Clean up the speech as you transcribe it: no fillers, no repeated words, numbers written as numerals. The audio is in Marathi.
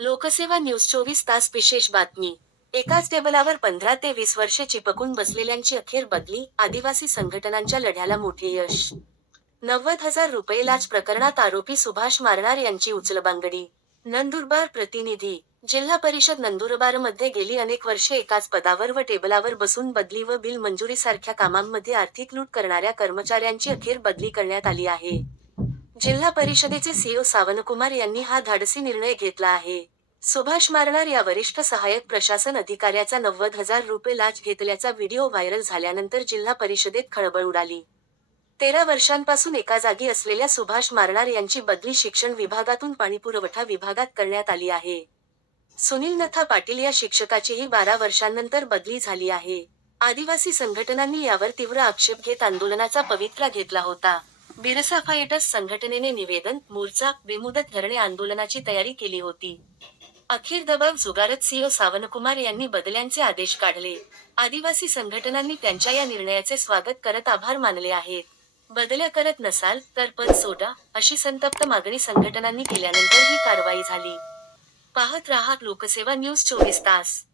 लोकसेवा न्यूज 24 तास विशेष बातमी. एकाच टेबलावर 15 ते 20 वर्षे चिपकून बसलेल्यांची अखेर बदली, आदिवासी संघटनांच्या लढ्याला मोठे यश. 90,000 लाच प्रकरणात आरोपी सुभाष मारणार यांची उचलबांगडी. नंदुरबार प्रतिनिधी. जिल्हा परिषद नंदुरबारमध्ये गेली अनेक वर्षे एकाच पदावर व टेबलावर बसून बदली व बिल मंजुरीसारख्या कामांमध्ये आर्थिक लूट करणाऱ्या कर्मचाऱ्यांची अखेर बदली करण्यात आली आहे. जिल्हा परिषदेचे सीओ सावनकुमार यांनी हा धाडसी निर्णय घेतला आहे. सुभाष मारणार या वरिष्ठ सहाय्यक प्रशासन अधिकाऱ्याचा 90,000 लाच घेतल्याचा व्हिडिओ व्हायरल झाल्यानंतर जिल्हा परिषदेत खळबळ उडाली. 13 वर्षांपासून एका जागी असलेल्या सुभाष मारणार यांची बदली शिक्षण विभागातून पाणीपुरवठा विभागात करण्यात आली आहे. सुनील नथा पाटील या शिक्षकाचीही 12 वर्षांनंतर बदली झाली आहे. आदिवासी संघटनांनी यावर तीव्र आक्षेप घेत आंदोलनाचा पवित्रा घेतला होता. बिरसा फायटर्स संघटनेने निवेदन, मोर्चा, बेमुदत धरणे आंदोलनाची तयारी केली होती. अखेर दबाव झुगारत सीओ सावनकुमार यांनी बदल्यांचे आदेश काढले. आदिवासी संघटनांनी त्यांच्या या निर्णयाचे स्वागत करत आभार मानले आहेत. बदल्या करत नसाल, तर पद सोडा, अशी संतप्त मागणी संघटनांनी केल्यानंतर ही कारवाई झाली. पाहत राहा लोकसेवा न्यूज 24 तास.